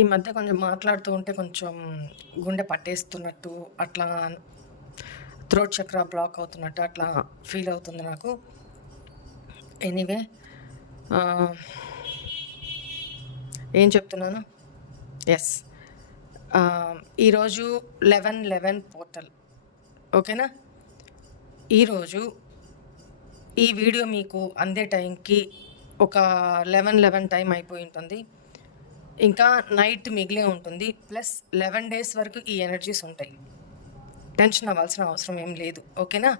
ఈ మధ్య కొంచెం మాట్లాడుతూ ఉంటే కొంచెం గుండె పట్టేస్తున్నట్టు అట్లా థ్రోట్ చక్ర బ్లాక్ అవుతున్నట్టు అట్లా ఫీల్ అవుతుంది నాకు. ఎనీవే ఏం చెప్తున్నాను? ఎస్ ఈరోజు లెవెన్ లెవెన్ పోర్టల్. ఓకేనా? ఈరోజు ఈ వీడియో మీకు అందే టైంకి ఒక లెవెన్ లెవెన్ టైం అయిపోయి ఉంటుంది. ఇంకా నైట్ మిగిలే ఉంటుంది. ప్లస్ లెవెన్ డేస్ వరకు ఈ ఎనర్జీస్ ఉంటాయి. టెన్షన్ అవ్వాల్సిన అవసరం ఏం లేదు. ఓకేనా?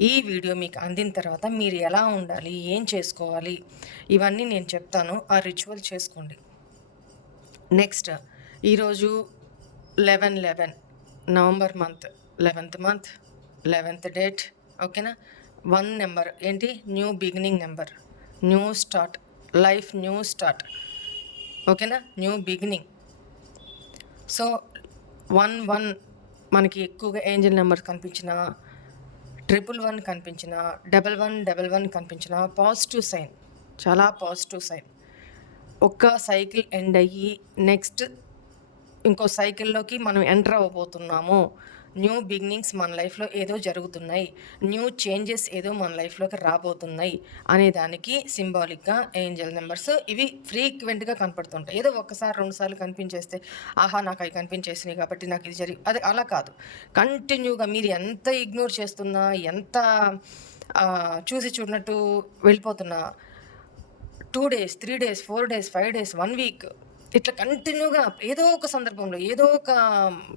ఈ వీడియో మీకు అందిన తర్వాత మీరు ఎలా ఉండాలి? ఏం చేసుకోవాలి? ఇవన్నీ నేను చెప్తాను. ఆ రిచువల్ చేసుకోండి. నెక్స్ట్ ఈరోజు eleven eleven November month eleventh month eleventh date ఓకేనా? వన్ నెంబర్ ఏంటి? New beginning number new start life new start. ఓకేనా? New beginning. So one one మనకి ఎక్కువగా ఏంజిల్ నెంబర్ కనిపించిన ట్రిపుల్ వన్ కనిపించిన డబల్ వన్ డబల్ వన్ కనిపించిన positive sign. చాలా positive sign. ఒక్క సైకిల్ ఎండ్ అయ్యి నెక్స్ట్ ఇంకో సైకిల్లోకి మనం ఎంటర్ అవ్వబోతున్నాము. న్యూ బిగినింగ్స్ మన లైఫ్లో ఏదో జరుగుతున్నాయి. న్యూ చేంజెస్ ఏదో మన లైఫ్లోకి రాబోతున్నాయి అనే దానికి సింబాలిక్గా ఏంజల్ నెంబర్స్ ఇవి ఫ్రీక్వెంట్గా కనపడుతుంటాయి. ఏదో ఒక్కసారి రెండుసార్లు కనిపించేస్తే ఆహా నాకు అవి కనిపించేసినాయి కాబట్టి నాకు ఇది జరిగి అది అలా కాదు. కంటిన్యూగా మీరు ఎంత ఇగ్నోర్ చేస్తున్నా ఎంత చూసి చూడనట్టు వెళ్ళిపోతున్నా two days three days four days five days one week ఇట్లా కంటిన్యూగా ఏదో ఒక సందర్భంలో ఏదో ఒక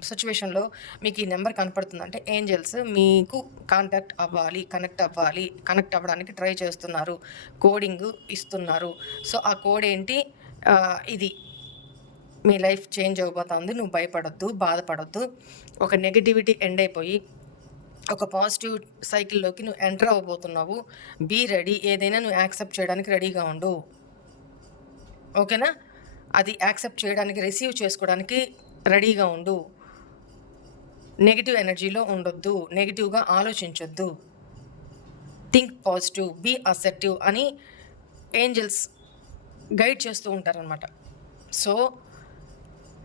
సిచ్యువేషన్లో మీకు ఈ నెంబర్ కనపడుతుంది అంటే ఏంజల్స్ మీకు కాంటాక్ట్ అవ్వాలి కనెక్ట్ అవ్వాలి కనెక్ట్ అవ్వడానికి ట్రై చేస్తున్నారు కోడింగ్ ఇస్తున్నారు. సో ఆ కోడ్ ఏంటి? ఇది. మీ లైఫ్ చేంజ్ అవ్వబోతుంది నువ్వు భయపడొద్దు బాధపడొద్దు. ఒక నెగిటివిటీ ఎండ్ అయిపోయి ఒక పాజిటివ్ సైకిల్లోకి నువ్వు ఎంటర్ అవ్వబోతున్నావు. Be ready. ఏదైనా నువ్వు యాక్సెప్ట్ చేయడానికి రెడీగా ఉండు. ఓకేనా? అది యాక్సెప్ట్ చేయడానికి రిసీవ్ చేసుకోవడానికి రెడీగా ఉండు. నెగిటివ్ ఎనర్జీలో ఉండొద్దు. నెగిటివ్గా ఆలోచించొద్దు. థింక్ పాజిటివ్ బీ అసెప్టివ్ అని ఏంజల్స్ గైడ్ చేస్తూ ఉంటారనమాట సో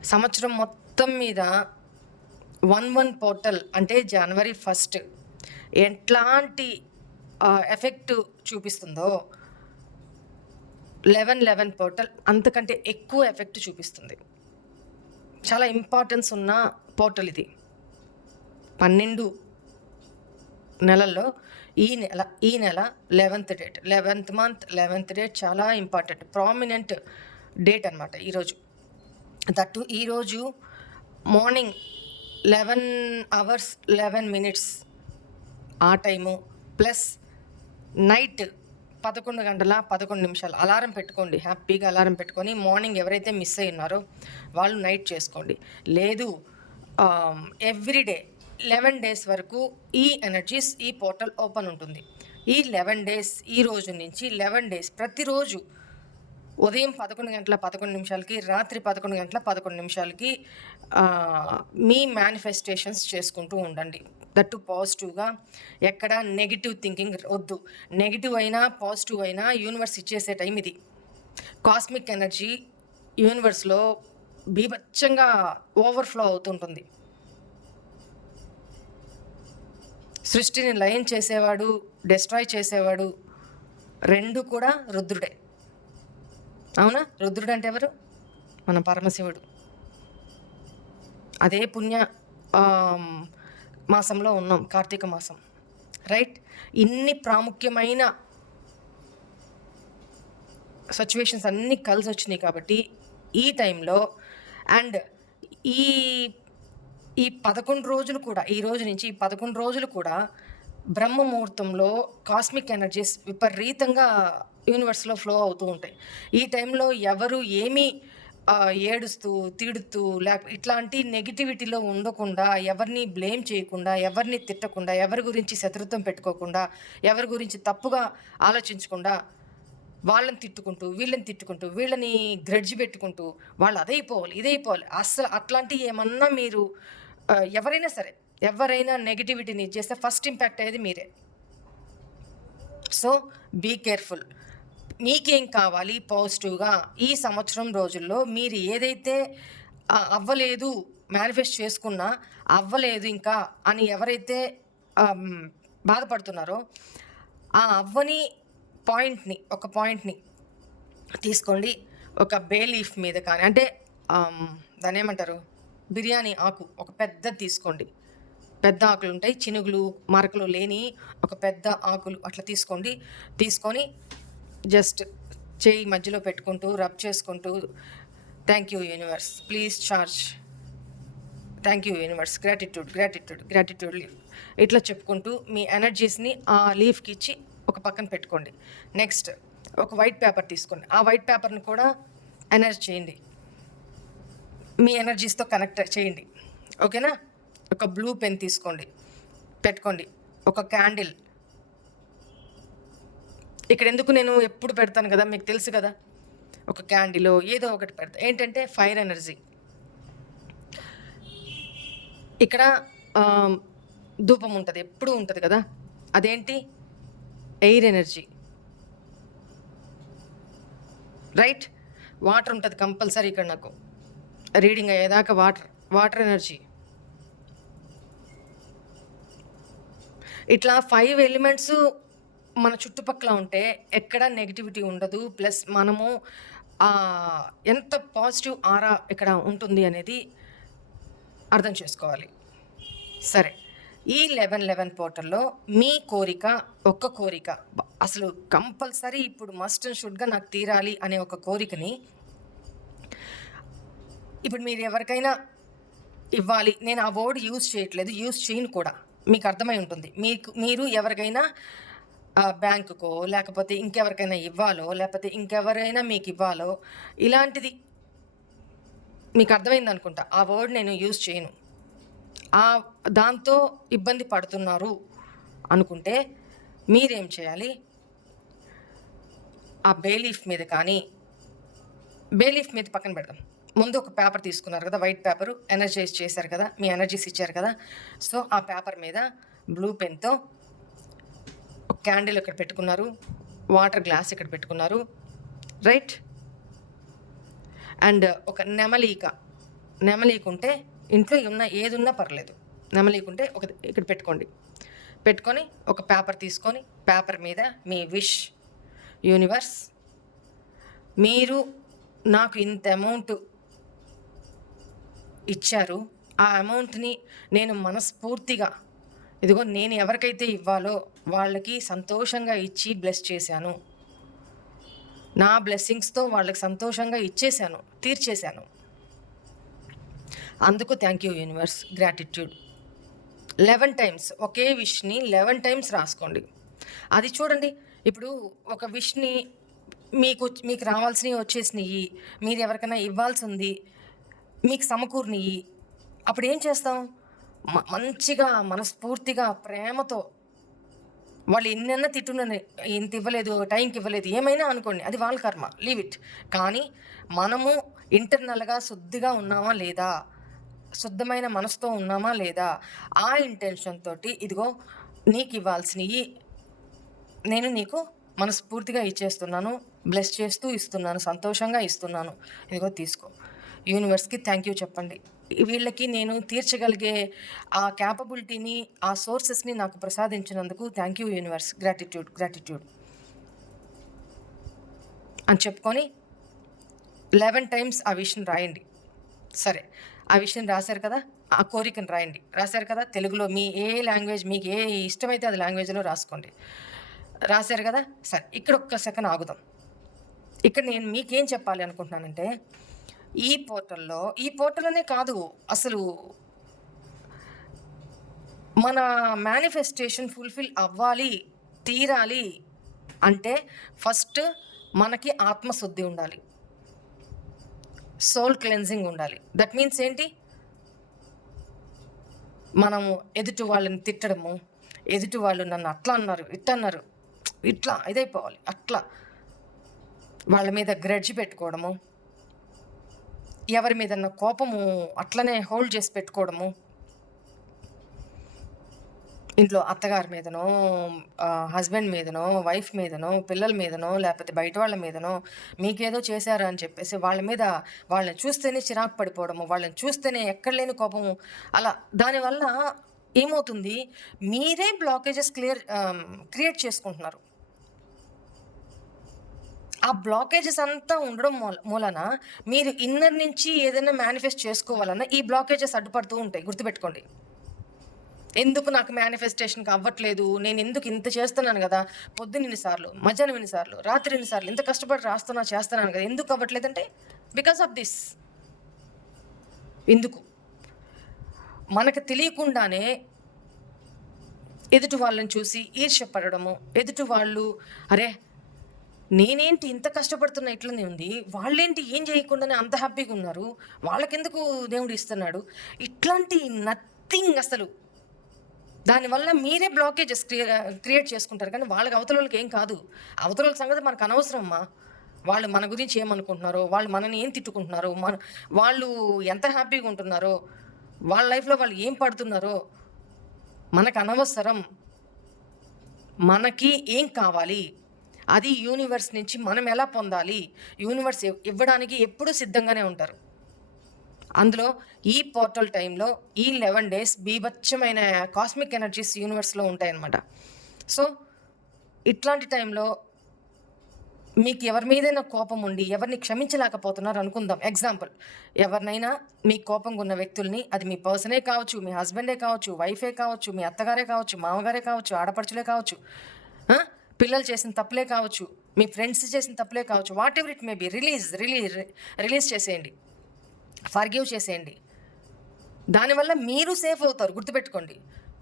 సంవత్సరం మొత్తం మీద వన్ వన్ పోర్టల్ అంటే జనవరి ఫస్ట్ ఎట్లాంటి ఎఫెక్ట్ చూపిస్తుందో లెవెన్ లెవెన్ పోర్టల్ అంతకంటే ఎక్కువ ఎఫెక్ట్ చూపిస్తుంది. చాలా ఇంపార్టెన్స్ ఉన్న పోర్టల్ ఇది. పన్నెండు నెలల్లో ఈ నెల ఈ నెల eleventh date eleventh month eleventh date చాలా ఇంపార్టెంట్ ప్రామినెంట్ డేట్ అనమాట ఈరోజు దట్టు ఈరోజు morning eleven hours eleven minutes ఆ టైము ప్లస్ నైట్ పదకొండు గంటల పదకొండు నిమిషాలు అలారం పెట్టుకోండి. హ్యాపీగా అలారం పెట్టుకొని మార్నింగ్ ఎవరైతే మిస్ అయి ఉన్నారో వాళ్ళు నైట్ చేసుకోండి. లేదు ఎవ్రీడే లెవెన్ డేస్ వరకు ఈ ఎనర్జీస్ ఈ పోర్టల్ ఓపెన్ ఉంటుంది. ఈ లెవెన్ డేస్ ఈ రోజు నుంచి లెవెన్ డేస్ ప్రతిరోజు ఉదయం పదకొండు గంటల పదకొండు నిమిషాలకి రాత్రి పదకొండు గంటల పదకొండు నిమిషాలకి మీ మేనిఫెస్టేషన్స్ చేసుకుంటూ ఉండండి. దట్టు పాజిటివ్గా ఎక్కడ నెగిటివ్ థింకింగ్ వద్దు. నెగిటివ్ అయినా పాజిటివ్ అయినా యూనివర్స్ ఇచ్చేసే టైం ఇది. కాస్మిక్ ఎనర్జీ యూనివర్స్లో బీభత్సంగా ఓవర్ఫ్లో అవుతుంటుంది. సృష్టిని లయం చేసేవాడు డిస్ట్రాయ్ చేసేవాడు రెండు కూడా రుద్రుడే. అవునా? రుద్రుడు అంటే ఎవరు? మన పరమశివుడు. అదే పుణ్య మాసంలో ఉన్నాం కార్తీక మాసం. రైట్ ఇన్ని ప్రాముఖ్యమైన సిచ్యువేషన్స్ అన్నీ కలిసి వచ్చినాయి కాబట్టి ఈ టైంలో అండ్ ఈ ఈ పదకొండు రోజులు కూడా ఈ రోజు నుంచి ఈ పదకొండు రోజులు కూడా బ్రహ్మ ముహూర్తంలో కాస్మిక్ ఎనర్జీస్ విపరీతంగా యూనివర్స్లో ఫ్లో అవుతూ ఉంటాయి. ఈ టైంలో ఎవరు ఏమీ ఏడుస్తూ తిడుతూ లేక ఇట్లాంటి నెగిటివిటీలో ఉండకుండా ఎవరిని బ్లేమ్ చేయకుండా ఎవరిని తిట్టకుండా ఎవరి గురించి శత్రుత్వం పెట్టుకోకుండా ఎవరి గురించి తప్పుగా ఆలోచించకుండా వాళ్ళని తిట్టుకుంటూ వీళ్ళని తిట్టుకుంటూ వీళ్ళని గ్రెడ్జ్ పెట్టుకుంటూ వాళ్ళు అదైపోవాలి ఇదైపోవాలి అస్సలు అట్లాంటివి ఏమన్నా మీరు ఎవరైనా సరే ఎవరైనా నెగిటివిటీని చేస్తే ఫస్ట్ ఇంపాక్ట్ అయ్యేది మీరే. So be careful. మీకేం కావాలి పాజిటివ్గా ఈ సంవత్సరం రోజుల్లో? మీరు ఏదైతే అవ్వలేదు మేనిఫెస్ట్ చేసుకున్నా అవ్వలేదు ఇంకా అని ఎవరైతే బాధపడుతున్నారో ఆ అవ్వని పాయింట్ని ఒక పాయింట్ని తీసుకోండి. ఒక బే లీఫ్ మీద కానీ అంటే దాని దాన్ని ఏమంటారు? బిర్యానీ ఆకు ఒక పెద్ద తీసుకోండి. పెద్ద ఆకులు ఉంటాయి చినుగులు మరకలు లేని ఒక పెద్ద ఆకులు అట్లా తీసుకోండి. తీసుకొని జస్ట్ చేయి మధ్యలో పెట్టుకుంటూ రబ్ చేసుకుంటూ thank you universe please charge thank you universe gratitude gratitude gratitude leaf ఇట్లా చెప్పుకుంటూ మీ ఎనర్జీస్ని ఆ లీఫ్కి ఇచ్చి ఒక పక్కన పెట్టుకోండి. నెక్స్ట్ ఒక వైట్ పేపర్ తీసుకోండి. ఆ వైట్ పేపర్ని కూడా ఎనర్జీ చేయండి. మీ ఎనర్జీస్తో కనెక్ట్ చేయండి. ఓకేనా ఒక బ్లూ పెన్ తీసుకోండి. పెట్టుకోండి. ఒక క్యాండిల్ ఇక్కడ ఎందుకు నేను ఎప్పుడు పెడతాను కదా? మీకు తెలుసు కదా. ఒక క్యాండిలో ఏదో ఒకటి పెడతా. ఏంటంటే ఫైర్ ఎనర్జీ. ఇక్కడ ధూపం ఉంటుంది. ఎప్పుడు ఉంటుంది కదా. అదేంటి? Air energy. రైట్? వాటర్ ఉంటుంది కంపల్సరీ ఇక్కడ నాకు. రీడింగ్ అయ్యేదాకా వాటర్ వాటర్ ఎనర్జీ. ఇట్లా ఫైవ్ ఎలిమెంట్స్ మన చుట్టుపక్కల ఉంటే ఎక్కడ నెగిటివిటీ ఉండదు. ప్లస్ మనము ఎంత పాజిటివ్ ఆరా ఇక్కడ ఉంటుంది అనేది అర్థం చేసుకోవాలి. సరే. ఈ లెవెన్ లెవెన్ పోర్టల్లో మీ కోరిక ఒక్క కోరిక అసలు కంపల్సరీ ఇప్పుడు మస్ట్ అండ్ షుడ్గా నాకు తీరాలి అనే ఒక కోరికని ఇప్పుడు మీరు ఎవరికైనా ఇవ్వాలి. నేను ఆ వర్డ్ యూజ్ చేయట్లేదు. యూజ్ చేయను కూడా. మీకు అర్థమై ఉంటుంది. మీకు మీరు ఎవరికైనా బ్యాంకుకో లేకపోతే ఇంకెవరికైనా ఇవ్వాలో లేకపోతే ఇంకెవరైనా మీకు ఇవ్వాలో ఇలాంటిది మీకు అర్థమైంది అనుకుంటా ఆ వర్డ్ నేను యూజ్ చేయను. ఆ దాంతో ఇబ్బంది పడుతున్నారు అనుకుంటే మీరేం చేయాలి? ఆ బేలీఫ్ మీద కానీ బేలీఫ్ మీద పక్కన పెడదాం. ముందు ఒక పేపర్ తీసుకున్నారు కదా వైట్ పేపర్ ఎనర్జైజ్ చేశారు కదా మీ ఎనర్జీస్ ఇచ్చారు కదా. సో ఆ పేపర్ మీద బ్లూ పెన్తో క్యాండిల్ ఇక్కడ పెట్టుకున్నారు. వాటర్ గ్లాస్ ఇక్కడ పెట్టుకున్నారు. రైట్? అండ్ ఒక నెమలీక. నెమలీక ఉంటే ఇంట్లో ఉన్న ఏది ఉన్నా పర్లేదు. నెమలీక ఉంటే ఒక ఇక్కడ పెట్టుకోండి. పెట్టుకొని ఒక పేపర్ తీసుకొని పేపర్ మీద మీ విష్ యూనివర్స్. మీరు నాకు ఇంత అమౌంట్ ఇచ్చారు. ఆ అమౌంట్ని నేను మనస్ఫూర్తిగా ఇదిగో నేను ఎవరికైతే ఇవ్వాలో వాళ్ళకి సంతోషంగా ఇచ్చి బ్లెస్ చేశాను. నా బ్లెస్సింగ్స్తో వాళ్ళకి సంతోషంగా ఇచ్చేశాను తీర్చేశాను. అందుకు thank you universe gratitude eleven times ఒకే విష్ని లెవెన్ టైమ్స్ రాసుకోండి. అది చూడండి ఇప్పుడు ఒక విష్ని మీకు మీకు రావాల్సినవి వచ్చేసినవి మీరు ఎవరికైనా ఇవ్వాల్సి ఉంది మీకు సమకూరినవి అప్పుడు ఏం చేస్తాం? మంచిగా మనస్ఫూర్తిగా ప్రేమతో. వాళ్ళు ఎన్నైనా తిట్టునని ఇంత ఇవ్వలేదు టైంకి ఇవ్వలేదు ఏమైనా అనుకోండి అది వాళ్ళ కర్మ లీవ్ ఇట్. కానీ మనము ఇంటర్నల్గా శుద్ధిగా ఉన్నామా లేదా? శుద్ధమైన మనసుతో ఉన్నామా లేదా? ఆ ఇంటెన్షన్ తోటి ఇదిగో నీకు ఇవ్వాల్సినవి నేను నీకు మనస్ఫూర్తిగా ఇచ్చేస్తున్నాను బ్లెస్ చేస్తూ ఇస్తున్నాను సంతోషంగా ఇస్తున్నాను. ఇదిగో తీసుకో. యూనివర్స్కి థ్యాంక్ యూ చెప్పండి. వీళ్ళకి నేను తీర్చగలిగే ఆ క్యాపబిలిటీని ఆ సోర్సెస్ని నాకు ప్రసాదించినందుకు thank you universe gratitude gratitude అని చెప్పుకొని లెవెన్ టైమ్స్ ఆ విషయం రాయండి. సరే ఆ విషయం రాశారు కదా ఆ కోరికను రాయండి. రాశారు కదా తెలుగులో మీ ఏ లాంగ్వేజ్ మీకు ఏ ఇష్టమైతే అది లాంగ్వేజ్లో రాసుకోండి. రాశారు కదా సరే ఇక్కడ ఒక్క సెకండ్ ఆగుదాం. ఇక్కడ నేను మీకేం చెప్పాలి అనుకుంటున్నానంటే ఈ పోర్టల్లో ఈ పోర్టల్లోనే కాదు అసలు మన మేనిఫెస్టేషన్ ఫుల్ఫిల్ అవ్వాలి తీరాలి అంటే ఫస్ట్ మనకి ఆత్మశుద్ధి ఉండాలి. సోల్ క్లెన్జింగ్ ఉండాలి. దట్ మీన్స్ ఏంటి? మనము ఎదుటి వాళ్ళని తిట్టడము ఎదుటి వాళ్ళు నన్ను అట్లా అన్నారు ఇట్లా అన్నారు ఇట్లా ఇదైపోవాలి అట్లా. వాళ్ళ మీద గ్రడ్జి పెట్టుకోవడము ఎవరి మీదన్న కోపము అట్లనే హోల్డ్ చేసి పెట్టుకోవడము. ఇంట్లో అత్తగారి మీదనో హస్బెండ్ మీదనో వైఫ్ మీదనో పిల్లల మీదనో లేకపోతే బయట వాళ్ళ మీదనో మీకేదో చేశారు అని చెప్పేసి వాళ్ళ మీద వాళ్ళని చూస్తేనే చిరాకు పడిపోవడము వాళ్ళని చూస్తేనే ఎక్కడ లేని కోపము. అలా దానివల్ల ఏమవుతుంది? మీరే బ్లాకేజెస్ క్లియర్ క్రియేట్ చేసుకుంటున్నారు. ఆ బ్లాకేజెస్ అంతా ఉండడం మూల మూలన మీరు ఇన్నర్ నుంచి ఏదైనా మేనిఫెస్ట్ చేసుకోవాలన్నా ఈ బ్లాకేజెస్ అడ్డుపడుతూ ఉంటాయి. గుర్తుపెట్టుకోండి. ఎందుకు నాకు మేనిఫెస్టేషన్కి అవ్వట్లేదు నేను ఎందుకు ఇంత చేస్తున్నాను కదా? పొద్దున్న ఎన్నిసార్లు మధ్యాహ్నం ఎన్నిసార్లు రాత్రి ఎన్నిసార్లు ఇంత కష్టపడి రాస్తున్నా చేస్తున్నాను కదా ఎందుకు అవ్వట్లేదంటే బికాస్ ఆఫ్ దిస్ ఎందుకు? మనకు తెలియకుండానే ఎదుటి వాళ్ళని చూసి ఈర్ష్యపడము ఎదుటి వాళ్ళు అరే నేనేంటి ఇంత కష్టపడుతున్న ఇట్లనే ఉంది? వాళ్ళేంటి ఏం చేయకుండానే అంత హ్యాపీగా ఉన్నారు? వాళ్ళకెందుకు దేవుడు ఇస్తున్నాడు? ఇట్లాంటి నథింగ్ అసలు. దానివల్ల మీరే బ్లాకేజెస్ క్రియేట్ చేసుకుంటారు. కానీ వాళ్ళకి అవతల వాళ్ళకి ఏం కాదు. అవతల సంగతి మనకు అనవసరమ్మా. వాళ్ళు మన గురించి ఏమనుకుంటున్నారో వాళ్ళు మనని ఏం తిట్టుకుంటున్నారో మన వాళ్ళు ఎంత హ్యాపీగా ఉంటున్నారో వాళ్ళ లైఫ్లో వాళ్ళు ఏం పడుతున్నారో మనకు అనవసరం. మనకి ఏం కావాలి? అది యూనివర్స్ నుంచి మనం ఎలా పొందాలి? యూనివర్స్ ఇవ్వడానికి ఎప్పుడూ సిద్ధంగానే ఉంటారు. అందులో ఈ పోర్టల్ టైంలో ఈ లెవెన్ డేస్ బీభత్సమైన కాస్మిక్ ఎనర్జీస్ యూనివర్స్లో ఉంటాయన్నమాట. సో ఇట్లాంటి టైంలో మీకు ఎవరి మీదైనా కోపం ఉండి ఎవరిని క్షమించలేకపోతున్నారు అనుకుందాం. ఎగ్జాంపుల్ ఎవరినైనా మీ కోపంగా ఉన్న వ్యక్తుల్ని అది మీ పర్సనే కావచ్చు మీ హస్బెండే కావచ్చు వైఫే కావచ్చు మీ అత్తగారే కావచ్చు మామగారే కావచ్చు ఆడపడుచులే కావచ్చు పిల్లలు చేసిన తప్పులే కావచ్చు మీ ఫ్రెండ్స్ చేసిన తప్పులే కావచ్చు whatever it may be release release release చేసేయండి. ఫర్గివ్ చేసేయండి. దానివల్ల మీరు సేఫ్ అవుతారు గుర్తుపెట్టుకోండి.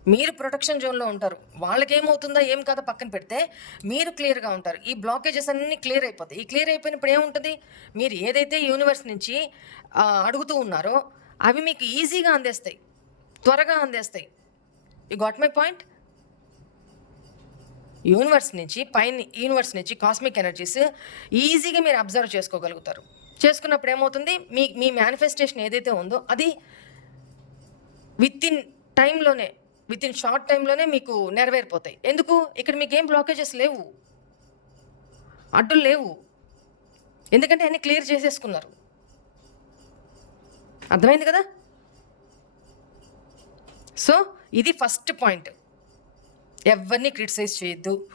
మీరు ప్రొటెక్షన్ జోన్లో ఉంటారు. వాళ్ళకి ఏమవుతుందో ఏం కాదో పక్కన పెడితే మీరు క్లియర్గా ఉంటారు. ఈ బ్లాకేజెస్ అన్నీ క్లియర్ అయిపోతాయి. ఈ క్లియర్ అయిపోయినప్పుడు ఏముంటుంది? మీరు ఏదైతే యూనివర్స్ నుంచి అడుగుతూ ఉన్నారో అవి మీకు ఈజీగా అందేస్తాయి. త్వరగా అందేస్తాయి. ఈ గాట్ మై పాయింట్ యూనివర్స్ నుంచి పైన యూనివర్స్ నుంచి కాస్మిక్ ఎనర్జీస్ ఈజీగా మీరు అబ్జర్వ్ చేసుకోగలుగుతారు. చేసుకున్నప్పుడు ఏమవుతుంది? మీ మీ మేనిఫెస్టేషన్ ఏదైతే ఉందో అది విత్ ఇన్ టైంలోనే విత్ ఇన్ షార్ట్ టైంలోనే మీకు నెరవేరిపోతాయి. ఎందుకు? ఇక్కడ మీకు ఏం బ్లాకేజెస్ లేవు. అడ్డులు లేవు. ఎందుకంటే అన్ని క్లియర్ చేసేసుకున్నారు. అర్థమైంది కదా? సో ఇది ఫస్ట్ పాయింట్ ఎవరిని క్రిటిసైజ్ చేయొద్దు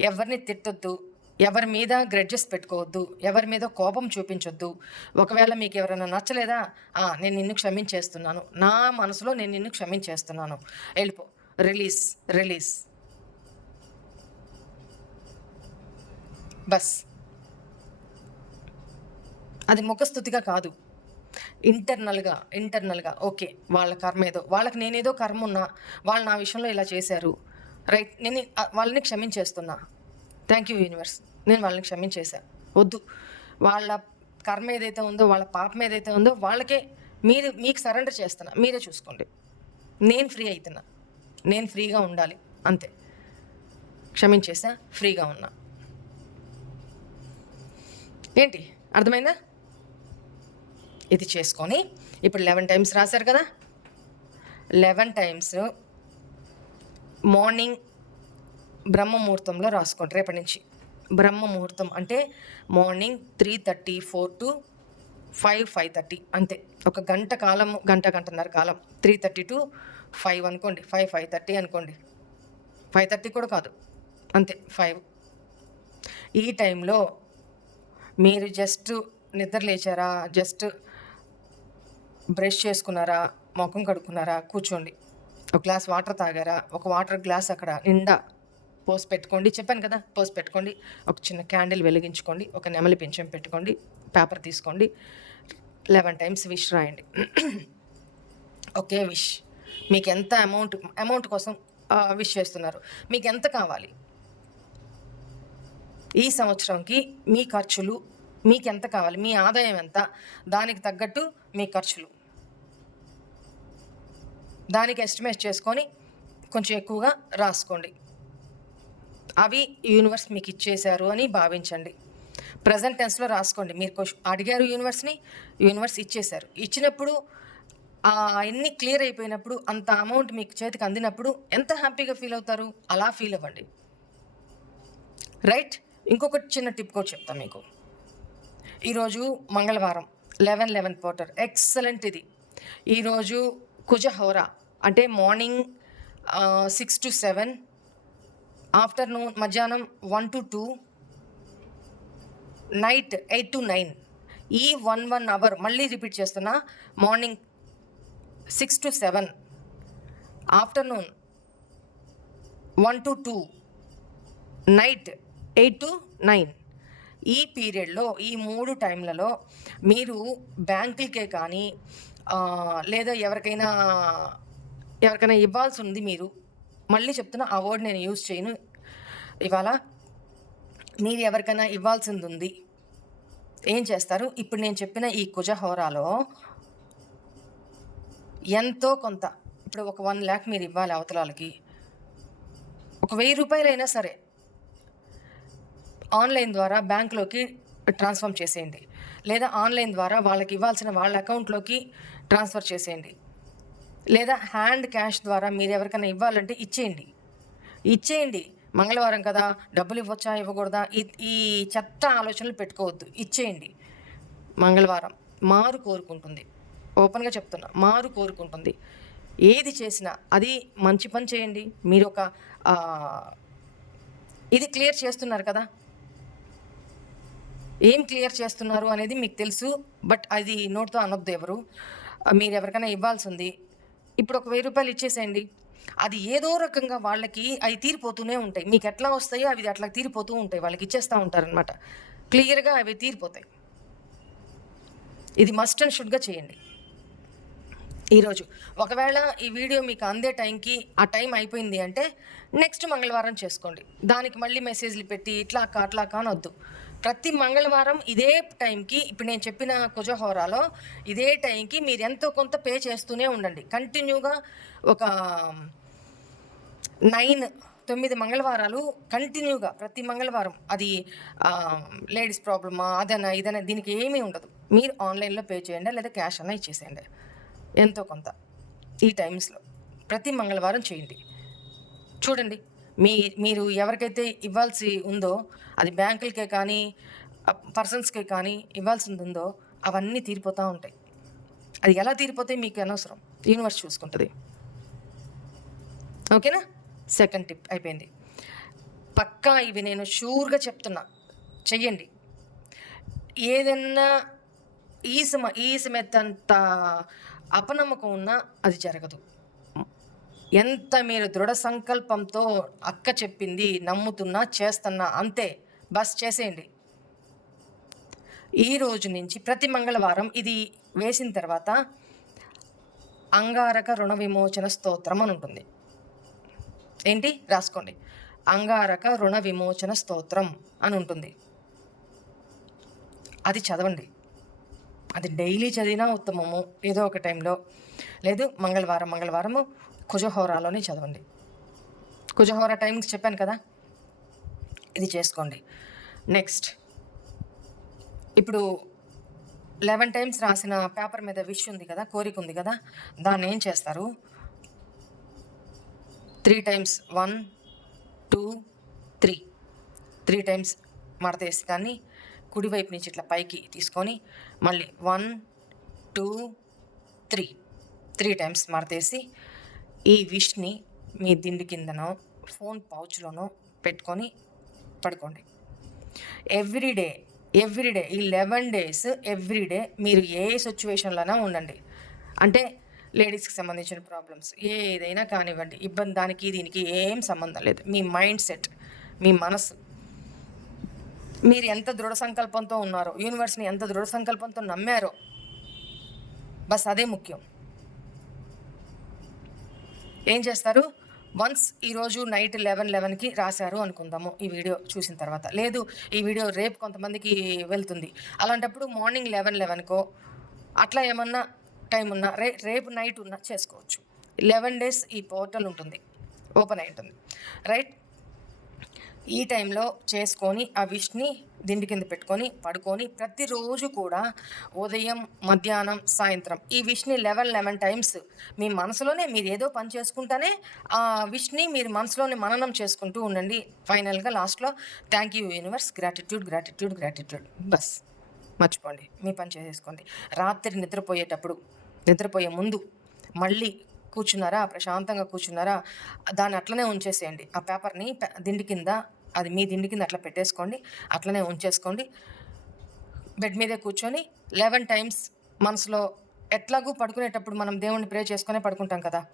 ఎవరిని తిట్టొద్దు ఎవరి మీద గ్రెడ్జెస్ పెట్టుకోవద్దు ఎవరి మీద కోపం చూపించొద్దు. ఒకవేళ మీకు ఎవరైనా నచ్చలేదా? నేను నిన్ను క్షమించేస్తున్నాను. నా మనసులో నేను నిన్ను క్షమించేస్తున్నాను. వెళ్ళిపో. Release release. బస్. అది ముఖస్థుతిగా కాదు. ఇంటర్నల్గా ఇంటర్నల్గా. ఓకే వాళ్ళ కర్మ ఏదో. వాళ్ళకి నేనేదో కర్మ ఉన్నా వాళ్ళు నా విషయంలో ఇలా చేశారు. రైట్ నేను వాళ్ళని క్షమించేస్తున్నా. థ్యాంక్ యూ యూనివర్స్ నేను వాళ్ళని క్షమించేశాను వద్దు. వాళ్ళ కర్మ ఏదైతే ఉందో వాళ్ళ పాపం ఏదైతే ఉందో వాళ్ళకే మీరు మీకు సరెండర్ చేస్తున్నా. మీరే చూసుకోండి. నేను ఫ్రీ అవుతున్నా నేను ఫ్రీగా ఉండాలి. అంతే. క్షమించేసా ఫ్రీగా ఉన్నా. ఏంటి? అర్థమైందా? ఇది చేసుకొని ఇప్పుడు లెవెన్ టైమ్స్ రాశారు కదా? లెవెన్ టైమ్స్ మార్నింగ్ బ్రహ్మ ముహూర్తంలో రాసుకోండి. రేపటి నుంచి బ్రహ్మ ముహూర్తం అంటే morning three thirty four to five five thirty అంతే. ఒక గంట కాలం గంట గంటన్నర కాలం. త్రీ థర్టీ టు ఫైవ్ అనుకోండి. ఫైవ్ ఫైవ్ థర్టీ అనుకోండి. ఫైవ్ థర్టీ కూడా కాదు. అంతే ఫైవ్. ఈ టైంలో మీరు జస్ట్ నిద్ర లేచారా? జస్ట్ బ్రష్ చేసుకున్నారా? ముఖం కడుక్కున్నారా? కూర్చోండి. ఒక గ్లాస్ వాటర్ తాగారా? ఒక వాటర్ గ్లాస్ అక్కడ నిండా పోసి పెట్టుకోండి. చెప్పాను కదా పోసి పెట్టుకోండి. ఒక చిన్న క్యాండిల్ వెలిగించుకోండి. ఒక నెమలి పింఛం పెట్టుకోండి. పేపర్ తీసుకోండి. లెవెన్ టైమ్స్ విష్ రాయండి. ఒకే విష్. మీకు ఎంత అమౌంట్ అమౌంట్ కోసం విష్ చేస్తున్నారు మీకు ఎంత కావాలి? ఈ సంవత్సరంకి మీ ఖర్చులు మీకు ఎంత కావాలి? మీ ఆదాయం ఎంత? దానికి తగ్గట్టు మీ ఖర్చులు. దానికి ఎస్టిమేట్ చేసుకొని కొంచెం ఎక్కువగా రాసుకోండి. అవి యూనివర్స్ మీకు ఇచ్చేశారు అని భావించండి. ప్రజెంట్ టెన్స్లో రాసుకోండి. మీరు అడిగారు యూనివర్స్ని యూనివర్స్ ఇచ్చేశారు. ఇచ్చినప్పుడు ఆ క్లియర్ అయిపోయినప్పుడు అంత అమౌంట్ మీకు చేతికి అందినప్పుడు ఎంత హ్యాపీగా ఫీల్ అవుతారు? అలా ఫీల్ అవ్వండి. రైట్ ఇంకొకటి చిన్న టిప్ కూడా చెప్తాను మీకు. ఈరోజు మంగళవారం లెవెన్ లెవెన్ పోటర్ ఎక్సలెంట్ ఇది. ఈరోజు కుజహోర అంటే morning six to seven afternoon మధ్యాహ్నం one to two night eight to nine. ఈ వన్ వన్ అవర్ మళ్ళీ రిపీట్ చేస్తున్నా morning six to seven afternoon one to two night eight to nine. ఈ పీరియడ్లో ఈ మూడు టైంలలో మీరు బ్యాంకులకే కానీ లేదా ఎవరికైనా ఎవరికైనా ఇవ్వాల్సి ఉంది మీరు మళ్ళీ చెప్తున్నా ఆ వర్డ్ నేను యూజ్ చేయను. ఇవాళ మీరు ఎవరికైనా ఇవ్వాల్సింది ఉంది ఏం చేస్తారు? ఇప్పుడు నేను చెప్పిన ఈ కుజహోరాలో ఎంతో కొంత ఇప్పుడు ఒక వన్ ల్యాక్ మీరు ఇవ్వాలి అవతలాలకి. ఒక వెయ్యి రూపాయలైనా సరే ఆన్లైన్ ద్వారా బ్యాంక్లోకి ట్రాన్స్ఫర్మ్ చేసేయండి. లేదా ఆన్లైన్ ద్వారా వాళ్ళకి ఇవ్వాల్సిన వాళ్ళ అకౌంట్లోకి ట్రాన్స్ఫర్ చేసేయండి. లేదా హ్యాండ్ క్యాష్ ద్వారా మీరు ఎవరికైనా ఇవ్వాలంటే ఇచ్చేయండి. ఇచ్చేయండి. మంగళవారం కదా డబ్బులు ఇవ్వచ్చా ఇవ్వకూడదా? ఈ ఈ చెత్త ఆలోచనలు పెట్టుకోవద్దు. ఇచ్చేయండి. మంగళవారం. మారు కోరుకుంటుంది. ఓపెన్గా చెప్తున్నా మారు కోరుకుంటుంది. ఏది చేసినా అది మంచి పని చేయండి. మీరు ఒక ఇది క్లియర్ చేస్తున్నారు కదా? ఏం క్లియర్ చేస్తున్నారు అనేది మీకు తెలుసు. బట్ అది నోట్తో అనొద్దు ఎవరు. మీరు ఎవరికైనా ఇవ్వాల్సి ఉంది ఇప్పుడు ఒక వెయ్యి రూపాయలు ఇచ్చేసేయండి. అది ఏదో రకంగా వాళ్ళకి అవి తీరిపోతూనే ఉంటాయి. మీకు ఎట్లా వస్తాయో అవి అట్లా తీరిపోతూ ఉంటాయి. వాళ్ళకి ఇచ్చేస్తూ ఉంటారనమాట క్లియర్గా అవి తీరిపోతాయి. ఇది మస్ట్ అండ్ షుడ్గా చేయండి. ఈరోజు ఒకవేళ ఈ వీడియో మీకు అందే టైంకి ఆ టైం అయిపోయింది అంటే నెక్స్ట్ మంగళవారం చేసుకోండి. దానికి మళ్ళీ మెసేజ్లు పెట్టి ఇట్లా కా అట్లా కానొద్దు. ప్రతి మంగళవారం ఇదే టైంకి ఇప్పుడు నేను చెప్పిన కుజహోరాలో ఇదే టైంకి మీరు ఎంతో కొంత పే చేస్తూనే ఉండండి. కంటిన్యూగా ఒక నైన్ తొమ్మిది మంగళవారాలు కంటిన్యూగా ప్రతి మంగళవారం అది లేడీస్ ప్రాబ్లమా అదనా ఇదనా దీనికి ఏమీ ఉండదు. మీరు ఆన్లైన్లో పే చేయండి లేదా క్యాష్ అన్నా ఇచ్చేసేయండి. ఎంతో కొంత ఈ టైమ్స్లో ప్రతి మంగళవారం చేయండి. చూడండి. మీ మీరు ఎవరికైతే ఇవ్వాల్సి ఉందో అది బ్యాంకులకే కానీ పర్సన్స్కే కానీ ఇవ్వాల్సింది ఉందో అవన్నీ తీరిపోతూ ఉంటాయి. అది ఎలా తీరిపోతే మీకు అనవసరం. యూనివర్స్ చూసుకుంటుంది. ఓకేనా? సెకండ్ టిప్ అయిపోయింది. పక్కా ఇవి నేను షూర్గా చెప్తున్నా. చెయ్యండి. ఏదన్నా ఈసమ ఈసమెత్తంత అపనమ్మకం ఉన్నా అది జరగదు. ఎంత మీరు దృఢ సంకల్పంతో అక్క చెప్పింది నమ్ముతున్నా చేస్తున్నా అంతే. బస్ చేసేయండి. ఈ రోజు నుంచి ప్రతి మంగళవారం ఇది వేసిన తర్వాత అంగారక రుణ విమోచన స్తోత్రం అని ఉంటుంది. ఏంటి? రాసుకోండి. అంగారక రుణ విమోచన స్తోత్రం అని ఉంటుంది. అది చదవండి. అది డైలీ చదివినా ఉత్తమము. ఏదో ఒక టైంలో. లేదు మంగళవారం మంగళవారము కుజహోరాలోనే చదవండి. కుజహోరా టైమింగ్స్ చెప్పాను కదా? ఇది చేసుకోండి. నెక్స్ట్. ఇప్పుడు లెవెన్ టైమ్స్ రాసిన పేపర్ మీద విష్ ఉంది కదా కోరిక ఉంది కదా దాన్ని ఏం చేస్తారు? Three times one two three. Three times మడతేసి దాన్ని కుడివైపు నుంచి ఇట్లా పైకి తీసుకొని మళ్ళీ one two three. Three times మడతేసి ఈ విష్ని మీ దిండి కిందనో ఫోన్ పౌచ్లోనో పెట్టుకొని పడుకోండి. ఎవ్రీడే ఎవ్రీడే ఈ లెవెన్ డేస్ ఎవ్రీడే మీరు ఏ సిచ్యువేషన్లోనే ఉండండి. అంటే లేడీస్కి సంబంధించిన ప్రాబ్లమ్స్ ఏదైనా కానివ్వండి ఇబ్బంది దానికి దీనికి ఏం సంబంధం లేదు. మీ మైండ్ సెట్ మీ మనసు. మీరు ఎంత దృఢ సంకల్పంతో ఉన్నారో యూనివర్స్ని ఎంత దృఢ సంకల్పంతో నమ్మారో బస్ అదే ముఖ్యం. ఏం చేస్తారు? వన్స్ ఈరోజు నైట్ లెవెన్ లెవెన్కి రాశారు అనుకుందాము ఈ వీడియో చూసిన తర్వాత. లేదు ఈ వీడియో రేపు కొంతమందికి వెళ్తుంది. అలాంటప్పుడు మార్నింగ్ లెవెన్ లెవెన్కో అట్లా ఏమన్నా టైం ఉన్నా రే రేపు నైట్ ఉన్నా చేసుకోవచ్చు. లెవెన్ డేస్ ఈ పోర్టల్ ఉంటుంది. ఓపెన్ అయి ఉంటుంది. రైట్? ఈ టైంలో చేసుకొని ఆ విష్ని దిండి కింద పెట్టుకొని పడుకొని ప్రతిరోజు కూడా ఉదయం మధ్యాహ్నం సాయంత్రం ఈ విష్ని లెవెన్ లెవెన్ టైమ్స్ మీ మనసులోనే మీరు ఏదో పని చేసుకుంటానే ఆ విష్ని మీరు మనసులోనే మననం చేసుకుంటూ ఉండండి. ఫైనల్గా లాస్ట్లో thank you universe. Gratitude gratitude gratitude. Bus. మర్చిపోండి. మీ పని చేసేసుకోండి. రాత్రి నిద్రపోయేటప్పుడు నిద్రపోయే ముందు మళ్ళీ కూర్చున్నారా? ప్రశాంతంగా కూర్చున్నారా? దాన్ని అట్లనే ఉంచేసేయండి. ఆ పేపర్ని దిండి కింద అది మీ దిండి కింద అట్లా పెట్టేసుకోండి అట్లనే ఉంచేసుకోండి. బెడ్ మీదే కూర్చొని లెవెన్ టైమ్స్ మనసులో ఎట్లాగూ పడుకునేటప్పుడు మనం దేవుణ్ణి ప్రే చేసుకునే పడుకుంటాం కదా.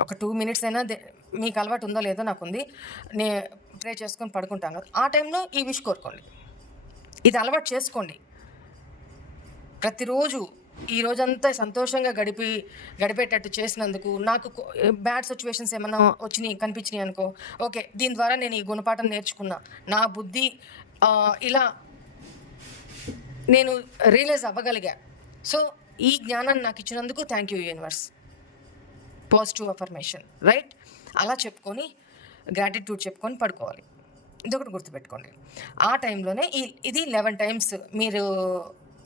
ఒక టూ మినిట్స్ అయినా దే- మీకు అలవాటు ఉందో లేదో నాకు ఉంది. నే ప్రే చేసుకొని పడుకుంటాం కదా. ఆ టైంలో ఈ విష్ కోరుకోండి. ఇది అలవాటు చేసుకోండి. ప్రతిరోజు ఈ రోజంతా సంతోషంగా గడిపి గడిపేటట్టు చేసినందుకు నాకు బ్యాడ్ సిచ్యువేషన్స్ ఏమైనా వచ్చినాయి కనిపించినాయి అనుకో ఓకే దీని ద్వారా నేను ఈ గుణపాఠం నేర్చుకున్నా. నా బుద్ధి ఇలా నేను రియలైజ్ అవ్వగలిగా. సో ఈ జ్ఞానాన్ని నాకు ఇచ్చినందుకు thank you universe positive affirmation right అలా చెప్పుకొని గ్రాటిట్యూడ్ చెప్పుకొని పడుకోవాలి. ఇదొకటి గుర్తుపెట్టుకోండి. ఆ టైంలోనే ఈ ఇది లెవెన్ టైమ్స్ మీరు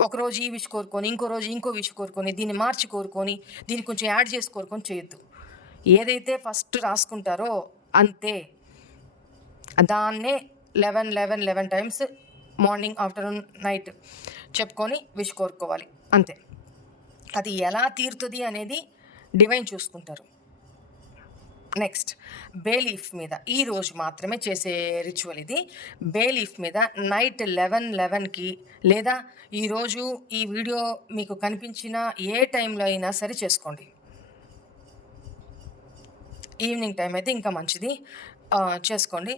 ఒకరోజు ఈ విష్ కోరుకొని ఇంకో రోజు ఇంకో విష్ కోరుకొని దీన్ని మార్చి కోరుకొని దీన్ని కొంచెం యాడ్ చేసి కోరుకొని చేయొద్దు. ఏదైతే ఫస్ట్ రాసుకుంటారో అంతే. దాన్నే eleven eleven eleven times morning afternoon night చెప్పుకొని విష్ కోరుకోవాలి. అంతే. అది ఎలా తీరుతుంది అనేది డివైన్ చూసుకుంటారు. నెక్స్ట్ బేలీఫ్ మీద. ఈ రోజు మాత్రమే చేసే రిచువల్ ఇది. బేలీఫ్ మీద నైట్ లెవెన్ లెవెన్కి లేదా ఈరోజు ఈ వీడియో మీకు కనిపించిన ఏ టైంలో అయినా సరే చేసుకోండి. ఈవినింగ్ టైం అయితే ఇంకా మంచిది. చేసుకోండి.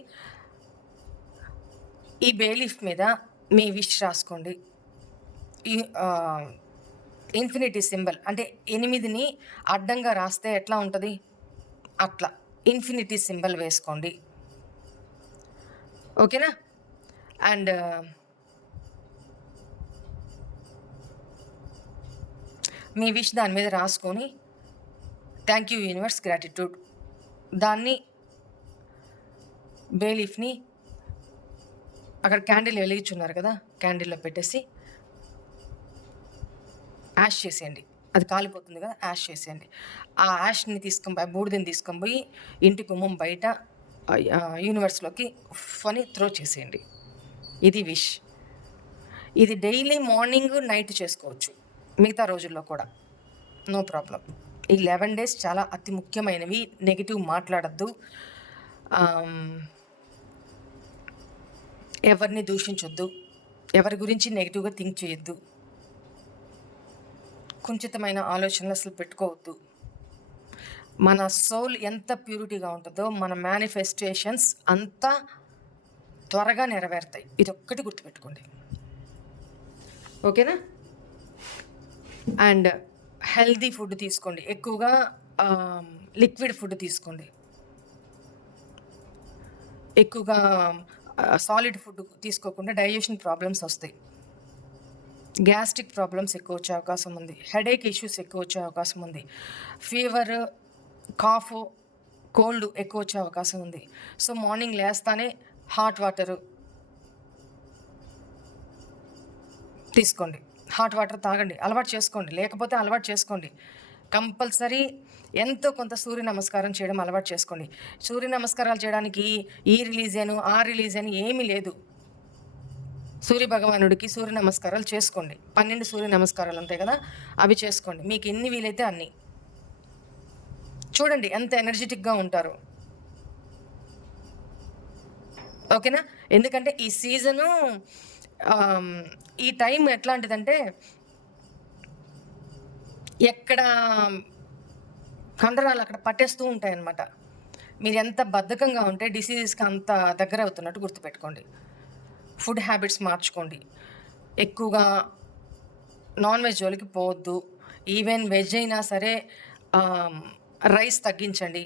ఈ బేలీఫ్ మీద మీ విష్ రాసుకోండి. ఈ ఇన్ఫినిటీ సింబల్ అంటే ఎనిమిదిని అడ్డంగా రాస్తే ఎట్లా ఉంటుంది? అట్లా. ఇన్ఫినిటీ సింబల్ వేసుకోండి. ఓకేనా? అండ్ uh, మీ విష్ దాని మీద రాసుకొని థ్యాంక్ యూ యూనివర్స్ గ్రాటిట్యూడ్ దాన్ని బేలీఫ్ని అక్కడ క్యాండిల్ వెలిగించున్నారు కదా క్యాండిల్లో పెట్టేసి యాష్ చేసేయండి. అది కాలిపోతుంది కదా యాష్ చేసేయండి. ఆ యాష్ని తీసుకొని పోయి బూడిదని తీసుకొని పోయి ఇంటి గుమ్మం బయట యూనివర్స్లోకి ఫని త్రో చేసేయండి. ఇది విష్. ఇది డైలీ మార్నింగ్ నైట్ చేసుకోవచ్చు. మిగతా రోజుల్లో కూడా. No problem. ఈ లెవెన్ డేస్ చాలా అతి ముఖ్యమైనవి. నెగిటివ్ మాట్లాడద్దు. ఎవరిని దూషించొద్దు. ఎవరి గురించి నెగిటివ్గా థింక్ చేయొద్దు. కుంచితమైన ఆలోచనలు అసలు పెట్టుకోవద్దు. మన సోల్ ఎంత ప్యూరిటీగా ఉంటుందో మన మేనిఫెస్టేషన్స్ అంత త్వరగా నెరవేరుతాయి. ఇది ఒక్కటి గుర్తుపెట్టుకోండి. ఓకేనా? అండ్ హెల్దీ ఫుడ్ తీసుకోండి. ఎక్కువగా లిక్విడ్ ఫుడ్ తీసుకోండి. ఎక్కువగా సాలిడ్ ఫుడ్ తీసుకోకుండా డైజెషన్ ప్రాబ్లమ్స్ వస్తాయి. గ్యాస్ట్రిక్ ప్రాబ్లమ్స్ ఎక్కువ వచ్చే అవకాశం ఉంది. హెడేక్ ఇష్యూస్ ఎక్కువ వచ్చే అవకాశం ఉంది. ఫీవర్ కాఫ్ కోల్డ్ ఎక్కువ వచ్చే అవకాశం ఉంది. సో మార్నింగ్ లేస్తానే హాట్ వాటరు తీసుకోండి. హాట్ వాటర్ తాగండి. అలవాటు చేసుకోండి. లేకపోతే అలవాటు చేసుకోండి. కంపల్సరీ ఎంతో కొంత సూర్య నమస్కారం చేయడం అలవాటు చేసుకోండి. సూర్య నమస్కారాలు చేయడానికి ఈ రిలీజియన్ ఆ రిలీజ్ అని ఏమీ లేదు. సూర్య భగవానుడికి సూర్య నమస్కారాలు చేసుకోండి. పన్నెండు సూర్య నమస్కారాలు ఉంటాయి కదా అవి చేసుకోండి. మీకు ఎన్ని వీలైతే అన్ని. చూడండి ఎంత ఎనర్జెటిక్గా ఉంటారు. ఓకేనా? ఎందుకంటే ఈ సీజను ఈ టైం ఎట్లాంటిదంటే ఎక్కడ కండరాలు అక్కడ పట్టేస్తూ ఉంటాయన్నమాట. మీరు ఎంత బద్ధకంగా ఉంటే డిసీజెస్కి అంత దగ్గర అవుతున్నట్టు గుర్తుపెట్టుకోండి. ఫుడ్ హ్యాబిట్స్ మార్చుకోండి. ఎక్కువగా నాన్ వెజ్ జోలికి పోవద్దు. ఈవెన్ వెజ్ అయినా సరే రైస్ తగ్గించండి.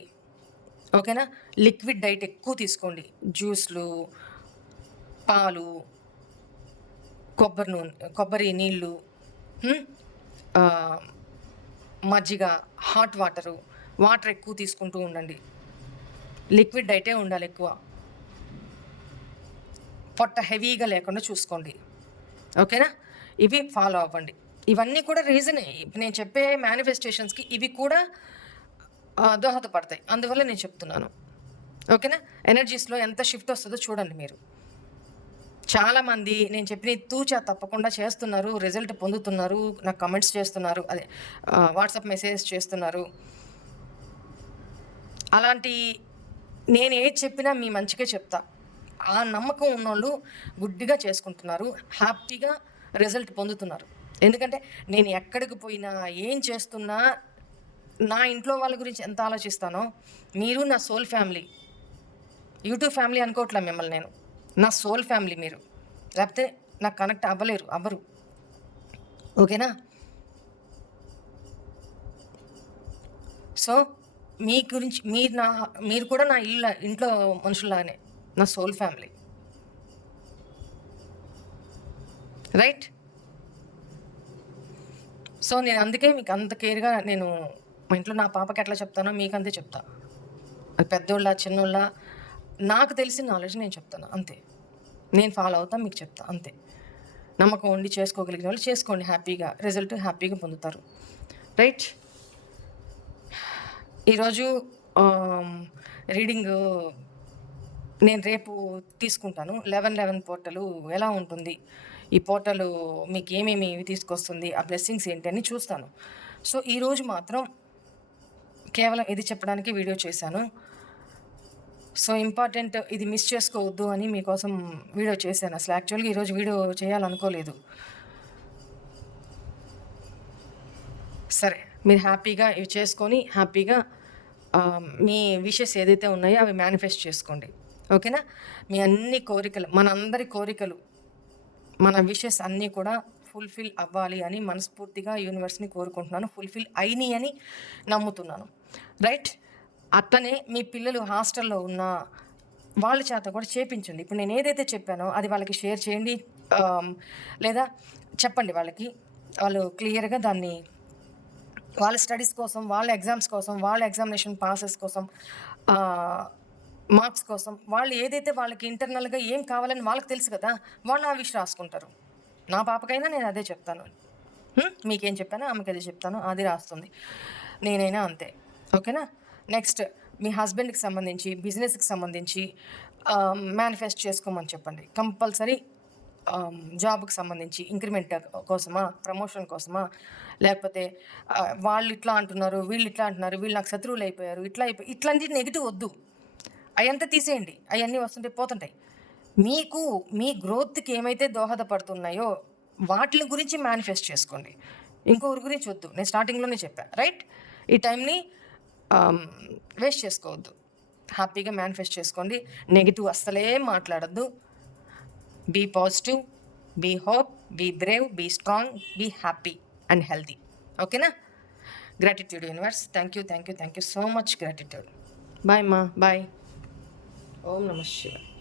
ఓకేనా? లిక్విడ్ డైట్ ఎక్కువ తీసుకోండి. జ్యూస్లు పాలు కొబ్బరి నూనె కొబ్బరి నీళ్ళు మజ్జిగ హాట్ వాటరు వాటర్ ఎక్కువ తీసుకుంటూ ఉండండి. లిక్విడ్ డైటే ఉండాలి ఎక్కువ. పొట్ట హెవీగా లేకుండా చూసుకోండి. ఓకేనా? ఇవి ఫాలో అవ్వండి. ఇవన్నీ కూడా రీజనే. నేను చెప్పే మేనిఫెస్టేషన్స్కి ఇవి కూడా దోహదపడతాయి. అందువల్ల నేను చెప్తున్నాను. ఓకేనా? ఎనర్జీస్లో ఎంత షిఫ్ట్ వస్తుందో చూడండి మీరు. చాలామంది నేను చెప్పిన తూచా తప్పకుండా చేస్తున్నారు రిజల్ట్ పొందుతున్నారు నాకు కమెంట్స్ చేస్తున్నారు అదే వాట్సాప్ మెసేజ్ చేస్తున్నారు. అలాంటి నేను ఏది చెప్పినా మీ మంచిగా చెప్తా. ఆ నమ్మకం ఉన్నోళ్ళు గుడ్డిగా చేసుకుంటున్నారు హ్యాపీగా రిజల్ట్ పొందుతున్నారు. ఎందుకంటే నేను ఎక్కడికి పోయినా ఏం చేస్తున్నా నా ఇంట్లో వాళ్ళ గురించి ఎంత ఆలోచిస్తానో మీరు నా సోల్ ఫ్యామిలీ. యూట్యూబ్ ఫ్యామిలీ అనుకోవట్లే మిమ్మల్ని నేను. నా సోల్ ఫ్యామిలీ మీరు. లేకపోతే నాకు కనెక్ట్ అవ్వలేరు అవ్వరు. ఓకేనా? సో మీ గురించి మీరు నా మీరు కూడా నా ఇల్లు ఇంట్లో మనుషుల్లాగానే. నా సోల్ ఫ్యామిలీ. రైట్? సో నేను అందుకే మీకు అంత కేర్గా నేను మా ఇంట్లో నా పాపకి ఎట్లా చెప్తానో మీకు అంతే చెప్తా. అది పెద్దోళ్ళ చిన్నోళ్ళ నాకు తెలిసిన నాలెడ్జ్ నేను చెప్తాను అంతే. నేను ఫాలో అవుతా మీకు చెప్తా అంతే. నమ్మకం ఉండి చేసుకోగలిగిన వాళ్ళు చేసుకోండి హ్యాపీగా రిజల్ట్ హ్యాపీగా పొందుతారు. రైట్? ఈరోజు రీడింగ్ నేను రేపు తీసుకుంటాను. లెవెన్ లెవెన్ పోర్టలు ఎలా ఉంటుంది? ఈ పోర్టల్ మీకు ఏమేమి తీసుకొస్తుంది? ఆ బ్లెస్సింగ్స్ ఏంటి అని చూస్తాను. సో ఈరోజు మాత్రం కేవలం ఇది చెప్పడానికి వీడియో చేశాను. సో ఇంపార్టెంట్ ఇది మిస్ చేసుకోవద్దు అని మీకోసం వీడియో చేశాను. అసలు యాక్చువల్గా ఈరోజు వీడియో చేయాలనుకోలేదు. సరే మీరు హ్యాపీగా ఇవి చేసుకొని హ్యాపీగా మీ విషెస్ ఏదైతే ఉన్నాయో అవి మేనిఫెస్ట్ చేసుకోండి. ఓకేనా? మీ అన్ని కోరికలు మనందరి కోరికలు మన విషెస్ అన్నీ కూడా ఫుల్ఫిల్ అవ్వాలి అని మనస్ఫూర్తిగా యూనివర్స్ని కోరుకుంటున్నాను ఫుల్ఫిల్ అయినాయి అని నమ్ముతున్నాను. రైట్? అట్లనే మీ పిల్లలు హాస్టల్లో ఉన్న వాళ్ళ చేత కూడా చేపించండి. ఇప్పుడు నేను ఏదైతే చెప్పానో అది వాళ్ళకి షేర్ చేయండి లేదా చెప్పండి వాళ్ళకి. వాళ్ళు క్లియర్గా దాన్ని వాళ్ళ స్టడీస్ కోసం వాళ్ళ ఎగ్జామ్స్ కోసం వాళ్ళ ఎగ్జామినేషన్ పాసెస్ కోసం మార్క్స్ కోసం వాళ్ళు ఏదైతే వాళ్ళకి ఇంటర్నల్గా ఏం కావాలని వాళ్ళకి తెలుసు కదా వాళ్ళు ఆ విషయం రాసుకుంటారు. నా పాపకైనా నేను అదే చెప్తాను. మీకేం చెప్పానో ఆమెకి అదే చెప్తాను అది రాస్తుంది. నేనైనా అంతే. ఓకేనా? నెక్స్ట్ మీ హస్బెండ్కి సంబంధించి బిజినెస్కి సంబంధించి మేనిఫెస్ట్ చేసుకోమని చెప్పండి. కంపల్సరీ జాబ్కి సంబంధించి ఇంక్రిమెంట్ కోసమా ప్రమోషన్ కోసమా లేకపోతే వాళ్ళు ఇట్లా అంటున్నారు వీళ్ళు ఇట్లా అంటున్నారు వీళ్ళు నాకు శత్రువులు అయిపోయారు ఇట్లా అయిపోయి ఇట్లాంటి నెగిటివ్ వద్దు. అవంతా తీసేయండి. అవన్నీ వస్తుంటాయి పోతుంటాయి. మీకు మీ గ్రోత్కి ఏమైతే దోహదపడుతున్నాయో వాటిని గురించి మేనిఫెస్ట్ చేసుకోండి. ఇంకొకరి గురించి వద్దు. నేను స్టార్టింగ్లోనే చెప్పా. రైట్? ఈ టైంని వేస్ట్ చేసుకోవద్దు. హ్యాపీగా మేనిఫెస్ట్ చేసుకోండి. నెగిటివ్ అస్సలే మాట్లాడద్దు. Be positive be hope be brave be strong be happy and healthy. ఓకేనా? Gratitude universe. Thank you thank you thank you so much gratitude. Bye మా బాయ్. ఓం నమ శివాయ.